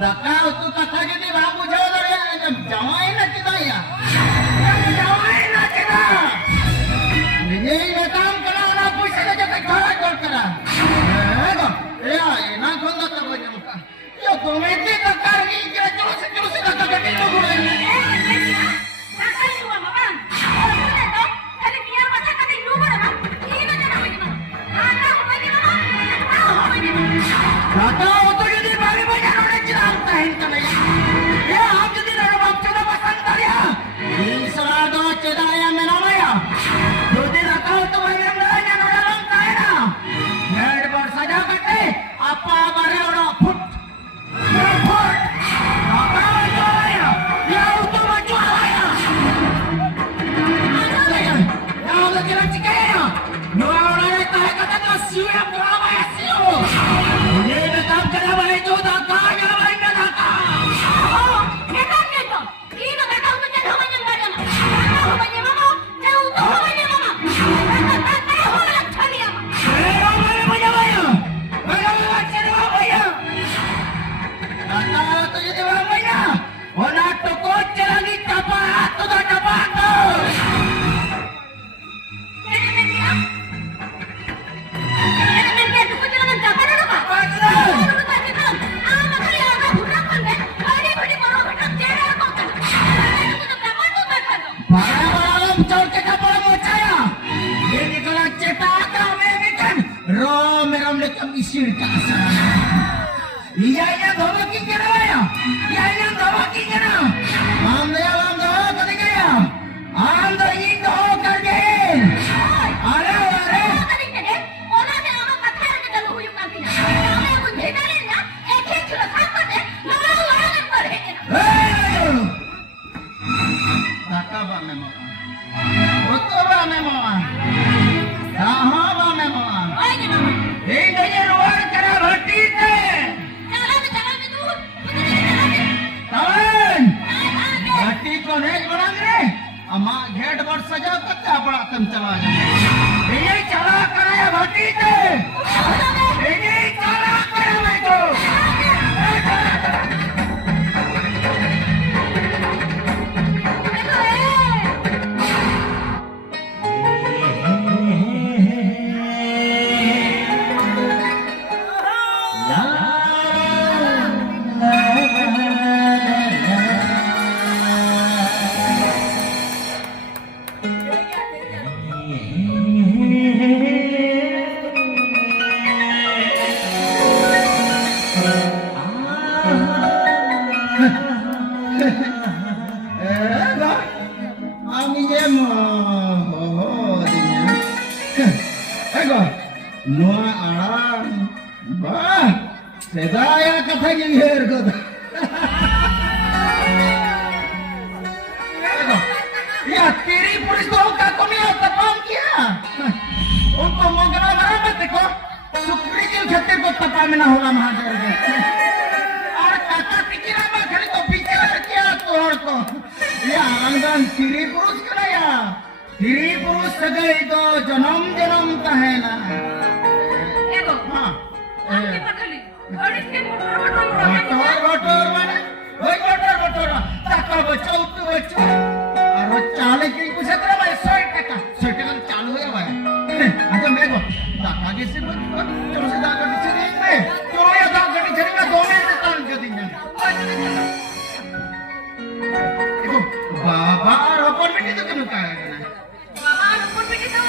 दाका उतु कथा जदी बाबू जाओ दरे जमाई ना चिदाया जमाई ना चिदा निजे काम करा ना पैसे ले जते खरा कर करा या ना खोंदा का बजमका यो तुम्हें के कर की के चलो से दाका जदी लो गुड़े दाका ही हुआ मामा और बोले तो खाली बिया माथा कते लो गुड़े ना ई ना जना होई ना ना होई ना ना होई ना दाका तो जदी बारे बजा रोने चिरांता है तने ये आप जदी रे बाप चला पसंद करिया इंसरा दो चदाया में ना माया जोदी दाका तो वही ना नोड़ा लंका है ना हेड पर सजा करते आपा बारे ओड़ा फुट फुट दाका तो आया या तो बच्चा आया या वो के रच के या नो ओड़ा रे काहे कता तो सिया बोला माया सियो ये ना काम करा भाई तो दाका या भाई ना दाका ये काम नहीं तो ई ना दाका तो चल हो जन गाड़ी ना हो बजे मामा ने उ तो हो बजे मामा दाका हो गया छलिया ए ओ मेरे भैया भैया भैया चलो भैया दाका तो ये देवा भैया वो ना तो को चलागी टपा तो टपा तो isir ka sana. Iya dhawaki kena ya. Iya dhawaki kena. Amde kadi kaya. Amda in dhaw kar de. Are kadi kene. Ona ne ama katha ne dalu huyu kantina. Ame ko bhedale na ek ek chula khapate. Mama wala pare. Daka ba me mama. Oto ba me mama. Aha ba me mama. Oi ne mama. Hey nahi roar kara bhatti te. Chala me tu. Tavan. Bhatti ko nahi banang re. Amma gate पर सजा करते अपना तुम चला जाओ ये चला कराया भट्टी से ये चला करा मैं तो Noa alang, bah, sedaya kata gihir kata. Ya tiri pulis to ka komiya tapam kiya. Unko mogara barabat ko, sukri jil khatir ko tapamna hola mahajar ke. Aur kata pikira ma khali to pikir kiya tod ko. Ya angdan tiri puruष kana ya. Tiri puruष sagai to janam janam ka hai na. आपके पकली और इसके motor माने ओए motor टाका बचाओ तू बच्चा और वो चाले के कुछ तरह भाई 100 टका चालू है भाई अच्छा मैं को टाका कैसे बचो चलो से दागा नीचे नहीं में तो ये दागा नीचे में 2 मिनट काम कर देंगे देखो बाबा रोपन में तो क्यों का है बाबा रोपन में तो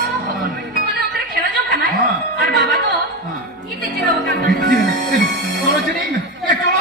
बोले उधर खेला जो खाना है और बाबा तो इतने चिरो का चलो चलिए ये चलो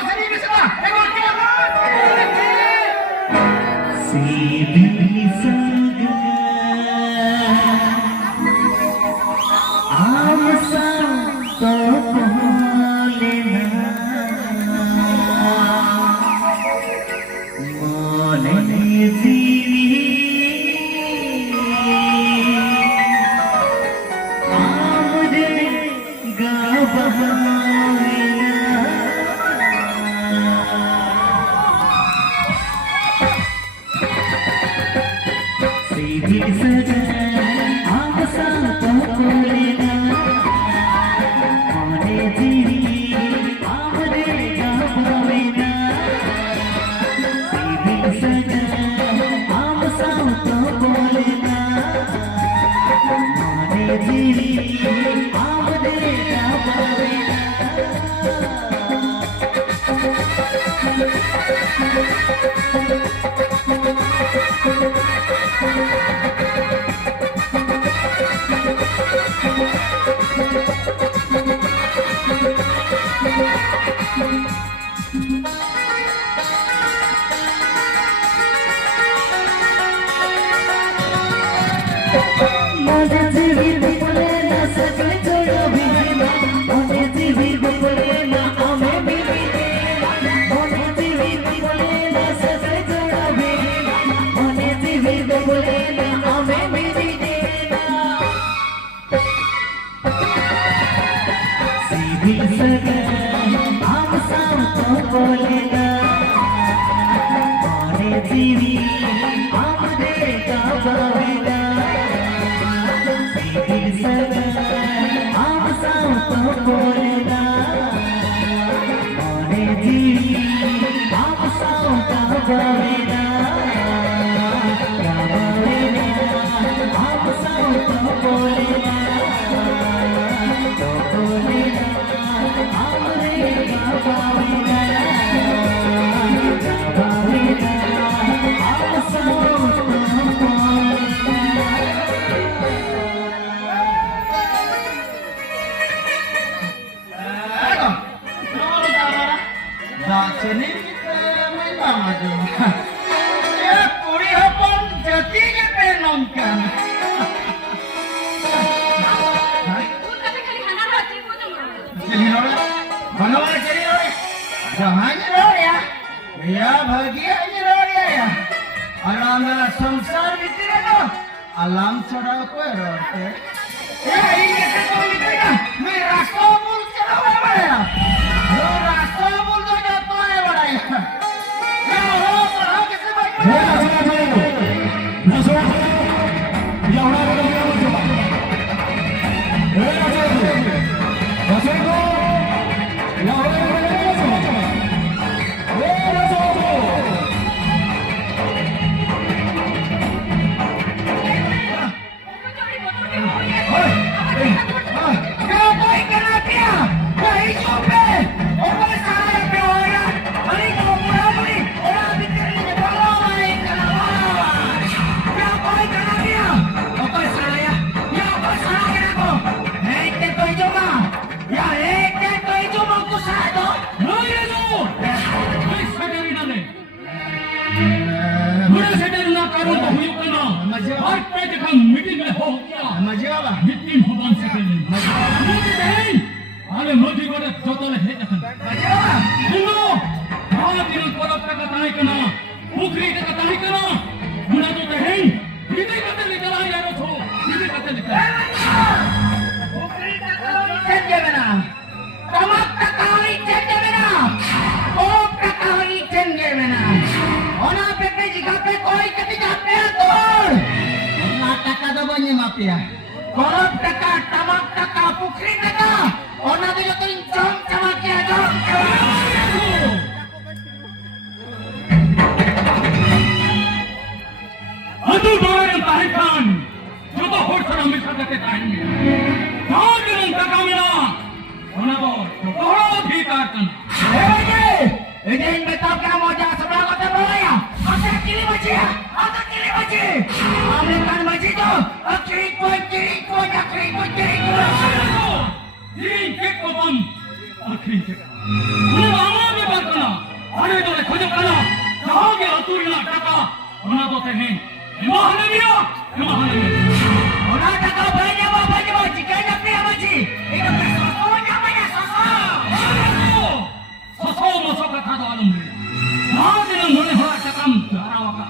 Alam saudara ko ya ini kita mikirnya merasa mul cara apa ya merasa mul तो जाता है बड़ा ya हो पढ़ा कैसे बात ya udah coba Korop taka, tamak taka, pukri taka, ona dia tuin jom sama kia jom. Adu doang tahikan, jodoh horsan ambil sakit tahinya. Kau dengan taka mina, ona bor, jodoh dikarkan. Ini betul kamu jangan sebelah kota beraya. Ada kiri maci, ada kiri maci. Amerikan maci tu, kiri koi, kiri koi, kiri koi, kiri koi. Kiri kek kopam, kiri kek. Ini lama berbarkana, ada itu le kujak kana. Kau ke aturina taka, ona tu tehin. Emahana dia, emahana dia. Ona taka banyak banyak, jika nak dia maci. Ini bersosok namanya sosok. Sosok masuk ke kado alum dia. Kau dengan mulai hal cakam cara waka.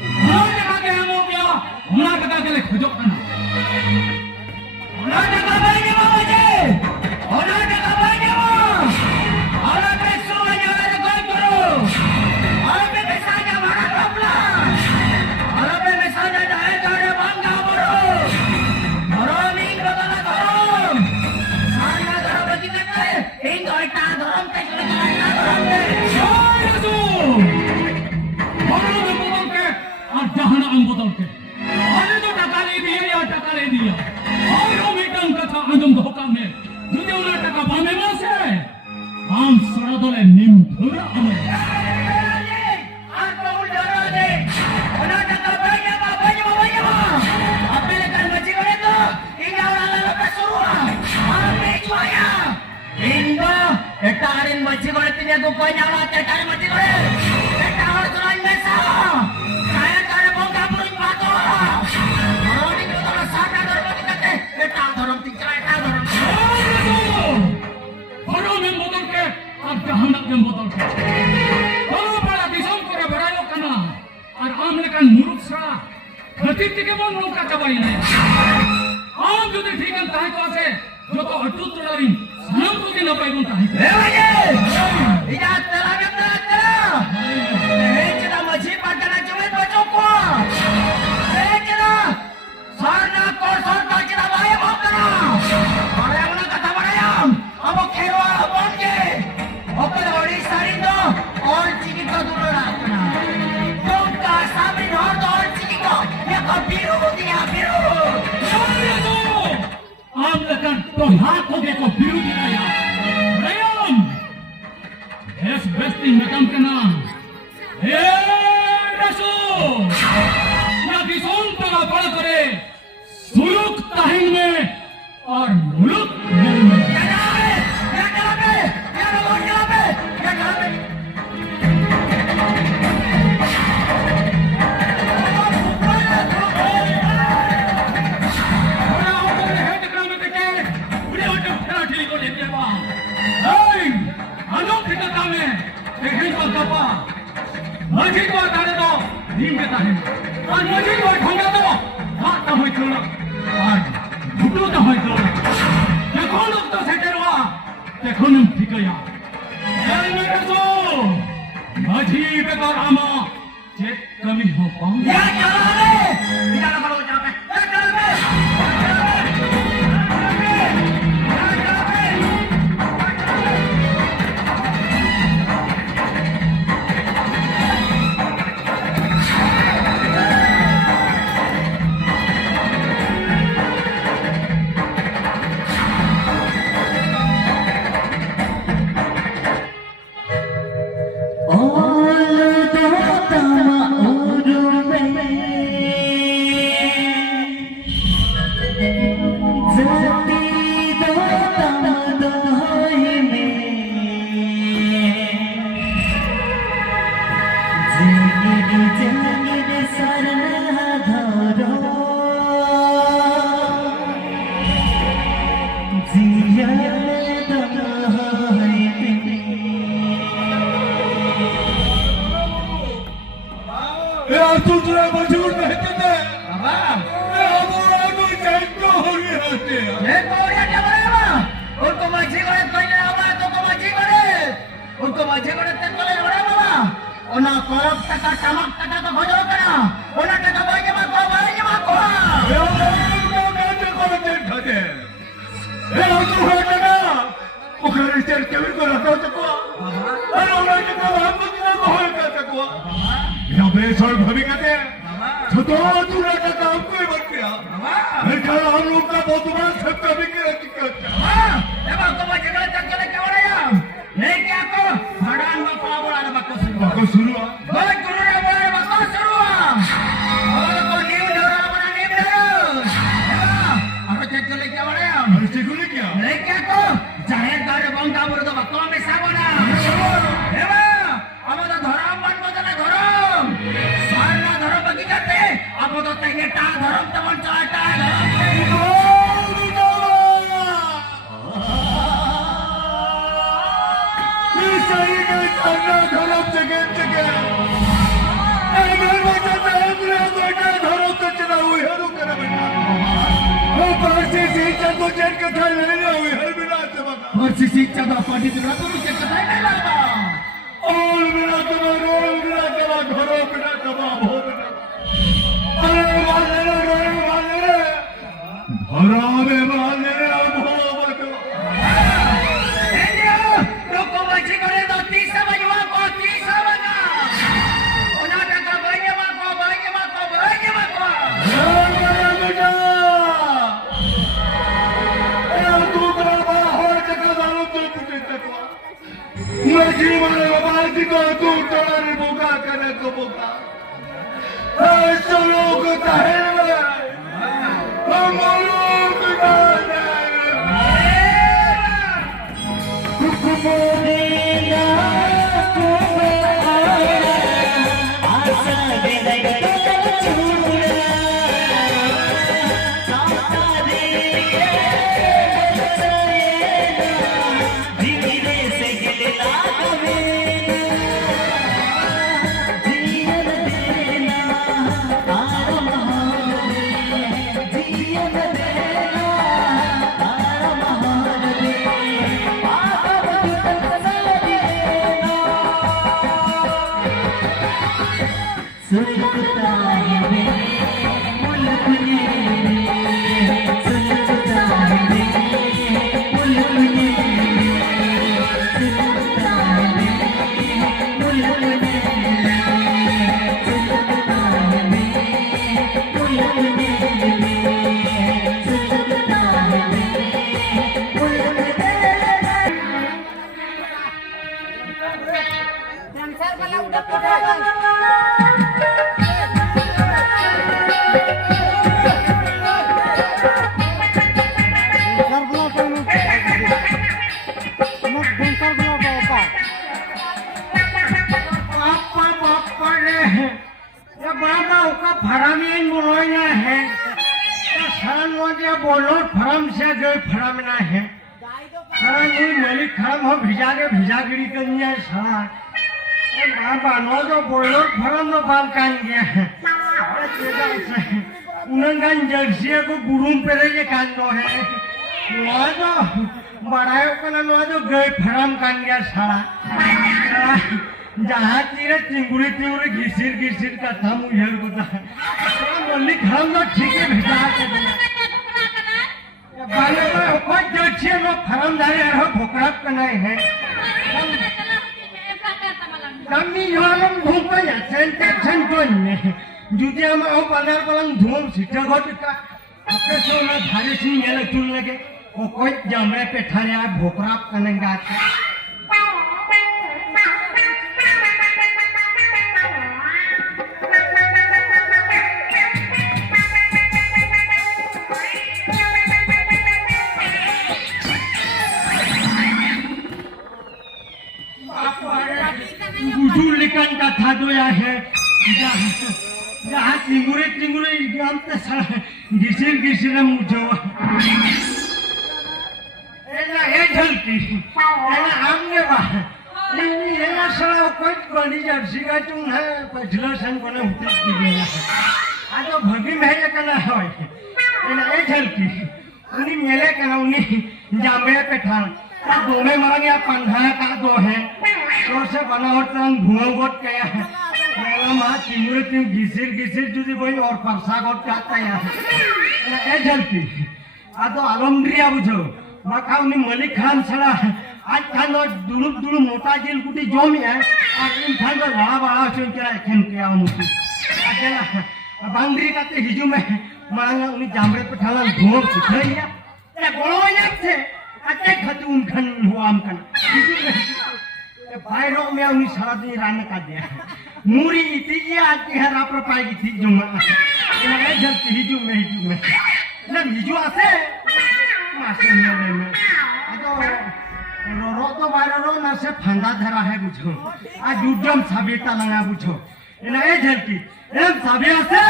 Kau jaga kamu dia, mana kata dia kujak kana. Ona taka banyak maci. Ona taka banyak. Ona besuanya ada guru. Ona besuanya mana kapla. Ona besuanya dah ada bangga buru. Orang ini kata orang. Saya dah bagi kata, ini kita orang teknik orang. Saya tu. Orang berbotol ke, jangan ang botol ke. Ada tu takale dia ya takale dia. Orang medan kata anjum dhokam me. Jadi ulah taka bame mase. Ham suradole nim thura ame. Apa udara ni? Ona taka banyak banyak. Apa lekan macam mana tu? Ini orang lepas suruh. Apa cuaya? Indah, etarin मच्छी गोड़े तिने को कोई ना आते time मच्छी गोड़े बेटा और सुनाई में सा काय करे बोंगा पुरी बातो रोटी को तो साटा धर्म दिखते बेटा धर्म तिकरा एटा धर्म हरो में बदल के अब जहानक में बदल के तो बड़ा दिसम करे बड़ायो कना और आम लेकन मुरुख सा खतित के मन नौका चबाई नहीं आम जो ठीक है ताई को से जो तो अटूट तोड़ारी सनम को के न पाई बनता है ए भाई इजा तेरा के तेरा ए चला मछली पकड़ना चुमे बच्चों को ए चला सारना को सर का चला भाई भोकना अरे हमने कथा बनाया अब खेवा बन के ओकर बड़ी सारी दो और चिकी को दूर रखना तो का सामने और दो और चिकी को ये को बिरू दिया बिरू आम लेकर तो हाथ को देखो बिरू दिखाया रयम इस बेस्ती नकम के नाम हे रसो या किसों पर पड़ करे सुलुक ताहिन में और मुलुक में मछली को डाले तो नीम देता है और मछली को ठोंगा तो हाथ तो होई चलो और घुटू तो होई चलो देखो लोग तो सेटर हुआ देखो नम ठीक है यार मेरे तो मछली पे तो रामा चेक कमी हो पाऊं या चलो रे इधर करो जहां पे या चलो रे Come on, सुलगता है मेरे मुल्क ने, सुलगता है मेरे मुल्क ने, सुलगता है मेरे मुल्क ने, सुलगता है मेरे मुल्क ने, सुलगता है मेरे मुल्क ने। Dancer kalau udah pedagang. बापा बापा रे ये बाबा का फराम ही बोलना है तो सान मुझे बोलो फराम से गए फराम ना है सारा नहीं मेरी खराब हो भिजागिरी करनी है सारा ये बाबा नो जो बोलो फराम तो बाल कान गया है उन्हें जर्सी को गुरुम पे रहे कान दो है नो जो बड़ायो का ना नो जो गए फराम कान गया सारा जहाँ तीरे चिंगुरी चिंगुरी घिसिर घिसिर का था मुझे बता बोली हम लोग ठीक है भेजा के बाले में कोई जर्सी में फराम जाने रहो भोकराप करना है कमी योलम धूप या सेंटेशन कोई नहीं जुटे हम आओ बाजार पलंग धूम सीटा घोट का अपने से ना धारे सी ये लोग चुन लगे वो कोई जमरे पे ठाने आ भोकराप करने का लिखन का था दो या है जहाँ चिंगुरे चिंगुरे गाम ते घिसिर घिसिर मुझो एला ए झलकी एला हमने बा एला सला कोई बड़ी जर्सी का तुम है पछलो सन कोने उठे दिया आ तो भगी में ये कना है एला ए झलकी उनी मेले कना उनी जामे पे ठान का दो में मांगे पंधा का दो है तो से बना और तंग धुआं गोट गया है मेरा माँ चिंगुरे तुम घिसिर घिसिर जुदी बोई और परसा गोट जाता है ए जल्दी आ तो आलमगिरिया बुझो माखा उन्हें मलिक खान सला आज खान और दुलुप दुलुप मोटा जेल कुटी जोमी है आज इन खान तो बड़ा बड़ा चुन के खेल किया उन्हें अकेला बांगरी का ते हिजू में मांगा उन्हें जामरे पे ठाला धुआं सुखा लिया ये बोलो ये थे अटे खतु उन खान हुआ हम खान बाहरों में उन्हें सारा दिन राने का दिया मूरी इतनी आज की है रापर पाएगी थी जो मैं जब हिजू में ना हिजू आसे मासे में तो रो तो बाहरों ना से फंदा धरा है बुझो आज जुजम साबिता लगा बुझो ना ये झलकी एम साबिया से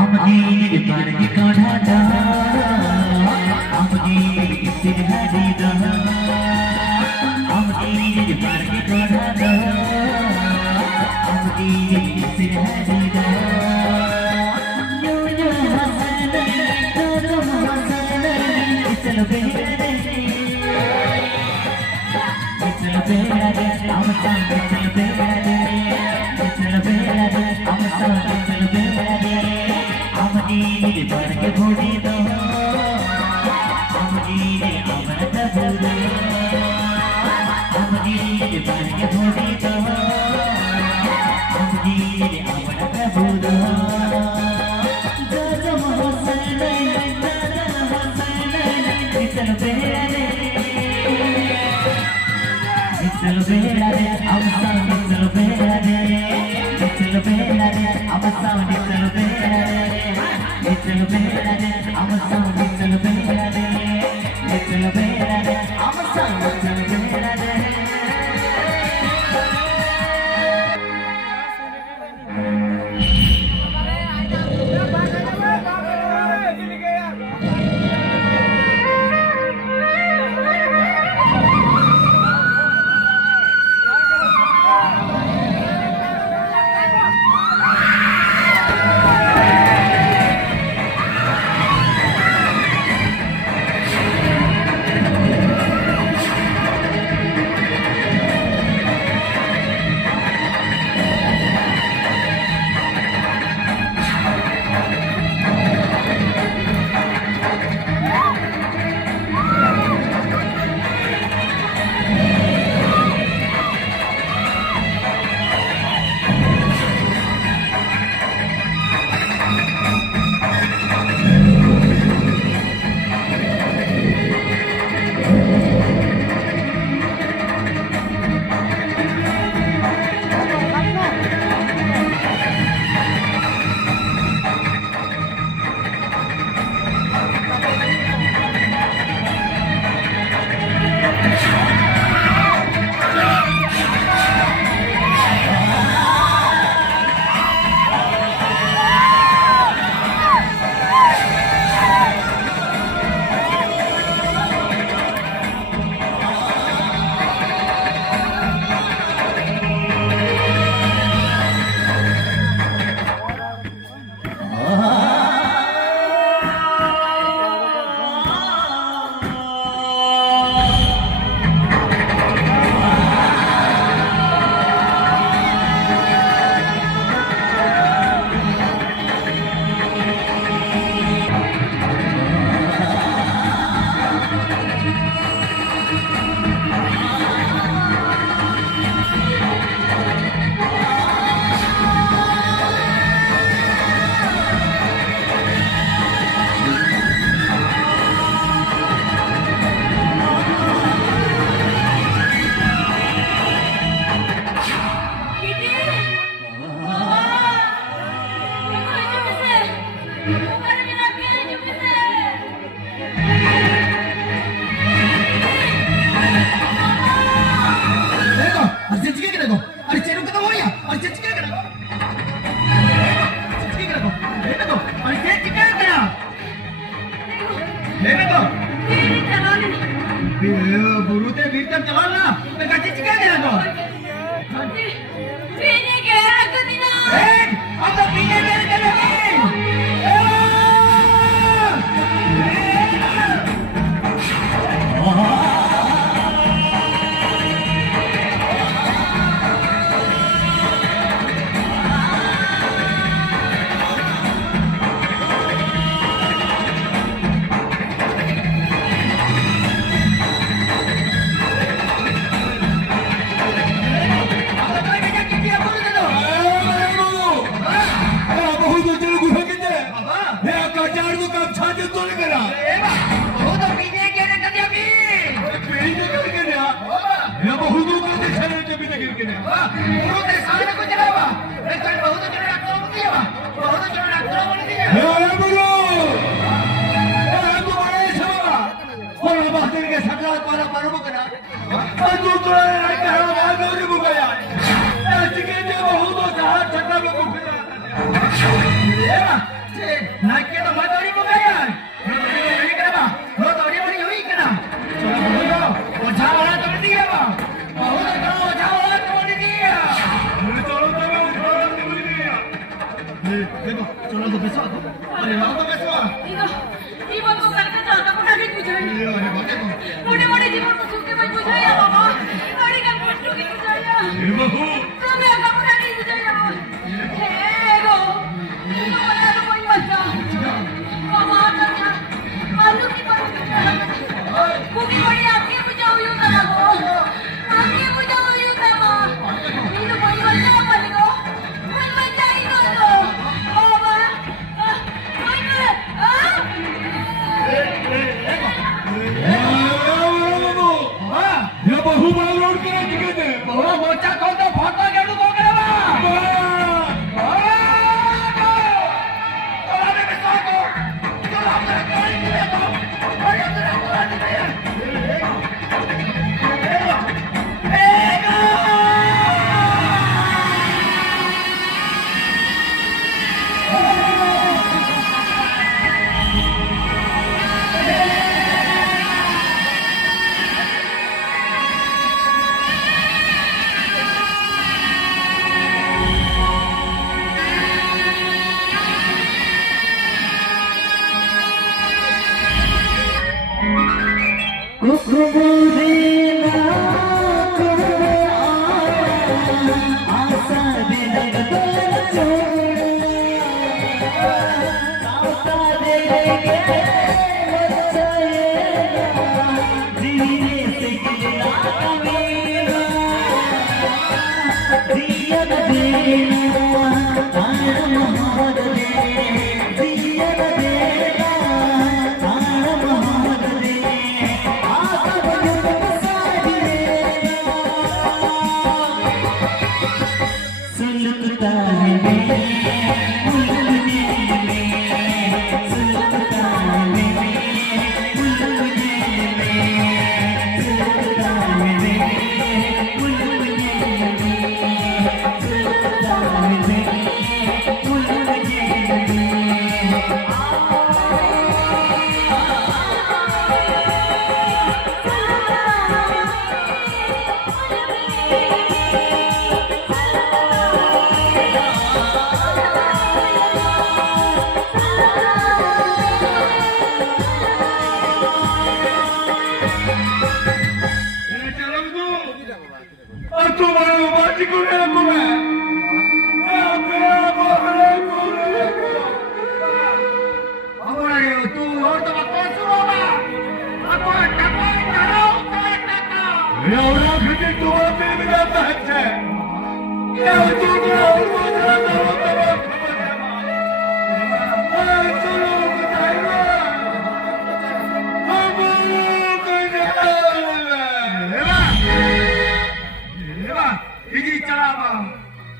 अमदी बार की काढ़ा दा अमदी सिर हरी दा अमदी बार की काढ़ा दा अमदी सिर हरी दा यो यो हसन तो हसन चलो बेरे चलो बेरे हम संग चलो बेरे चलो बेरे हम संग चलो बेरे अमदी बार के भोड़ी दो अमदी अमृत भूलो अमदी बार के भोड़ी दो अमदी अमृत भूलो गजम हसन चल बेरे चल बेरे हम संग चल बेरे चल बेरे हम संग चल बेरे चल बेरे हम संग चल बेरे चल बेरे हम संग चल बेरे हे बहू तुम्ही कामं नाही बुजायला हे गो तुम्हाला कोण वाटतं बाबा आता आलू की पण कुकी कोणी आके बुजाऊ येऊ ना गो आके बुजाऊ येऊ ना मा मी तो कोणी वाटतं पण गो पण मजाई गो बाबा हे बहू मला लोड करायची का ते बहु मोचा कोणता फोटो घेऊन बघा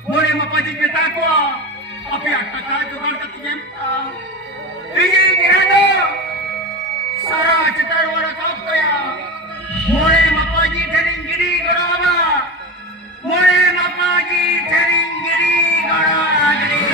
मोरे मपाजी पिता को अपने अटका जुगाड़ करती है सारा चित्र वाला काम किया मोरे मपाजी ठरिंगिरी गड़ावा मोरे मपाजी ठरिंगिरी गड़ागड़ी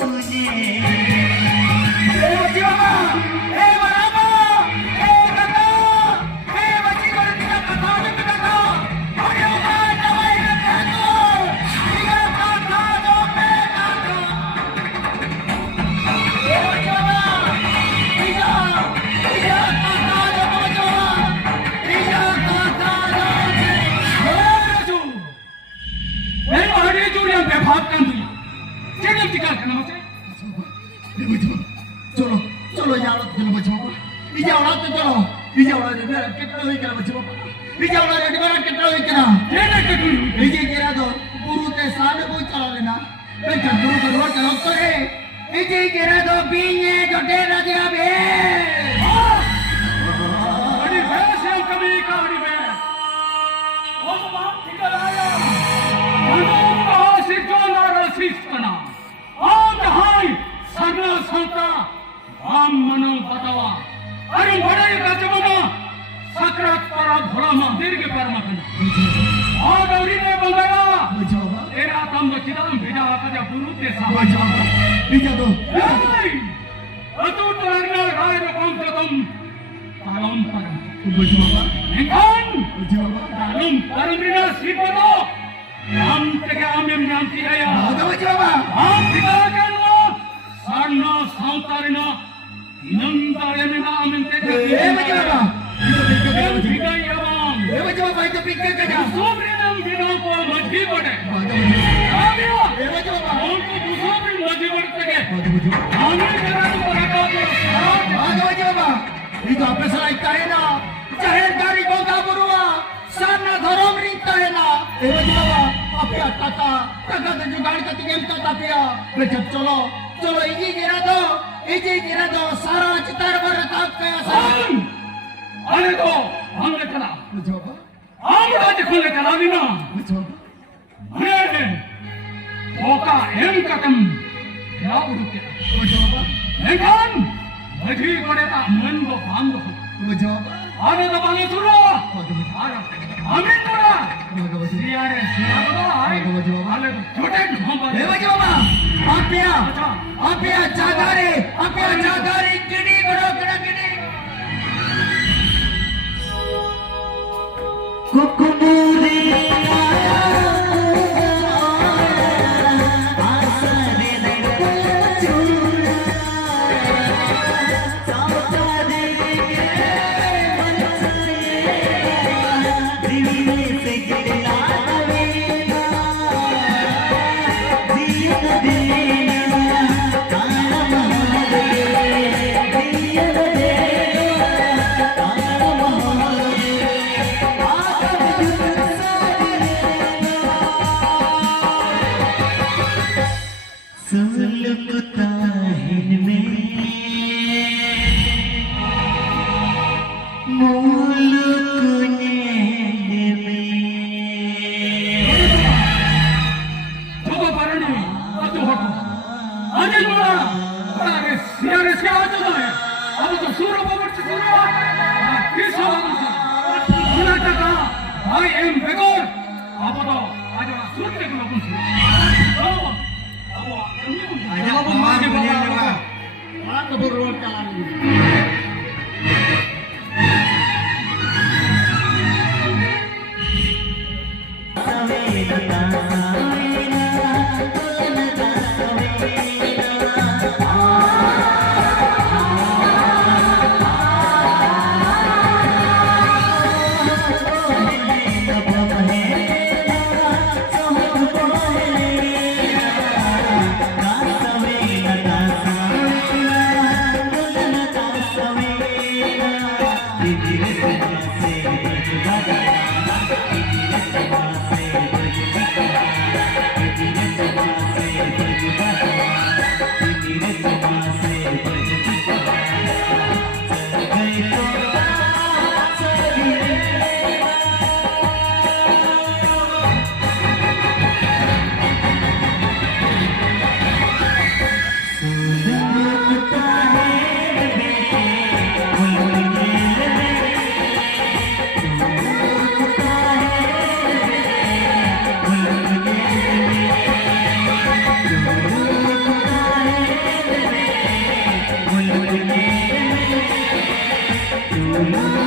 तुझे वची बाबा ए बराबा ए काका ए वची को तिला कथा जप काका अरे बाबा जवाई न काको तिला कथा जप काका ए वची बाबा तिला कथा जप जो तिला कथा जप 내가 어디 주리한테 밥 간두야. 책임지가 그나마세. चलो चलो यार चलो बच्चों इजे औलाद तो चलो इजे औलाद रे कितना होई करा बच्चों इजे औलाद रे बड़ा कितना होई करा 얘네 그들 इजे केरा तो गुरु ते साले को चला लेना पे गुरु का रोड चलो तो रे इजे केरा तो बीने जो डेरा दिया बे 어디 배세 कमीका 어디 배. 어서 막 tinggalaya. अनुमा सिद्धनार सिद्धना. आम हाय सगला संता आम मनो बतावा. अरे बड़े गजबना सकरात परा भोलामा दीर्घ परमा कना. आदौरी ने बंगाया. बच्चों तेरा तम बचिदाम बिना आका गुरु ते सा. इजे तो अतु तरंगा राय रकम जगम तालम पर बच्चों engkan बच्चों तालम परमिना सिद्धनो am tege amem nanti aya आगे बच्चों am tinggalkan lo sarna sautarina inandaremena amen tege ए बच्चों bigai yamam ए बच्चों भाई तो पिक के जा sobrinam bina ko majhi bade amia ए बच्चों onko dusabri majhi bade tege आगे बच्चों ame jaran paraka de आगे बच्चों itu apa salah ikarena jahir dari kota burua sana dharam rinta है ना ए बच्चों apa kata kata तो जुगाड़ का तिगेम का तापिया बेचब चलो चलो इजी गिरा दो सारा चितार पर ताप का सारा am ale to amle kala बच्चों am raj khole kala dina बच्चों mane oka em katam ya udukke बच्चों engkan majhi bade ta mango bando बच्चों ane to bale suro ara amen tora siare siago ai ale chote dhomba ए बच्चों आपया जागारे किडी करो कड़ा किडी coba parani atu hoto ane mala are siare siago na abu to suro babar suro kiso una taka I am beggar abu to aja surte ko labun abu abu mage babar Mana buruk jalan Save Thank you.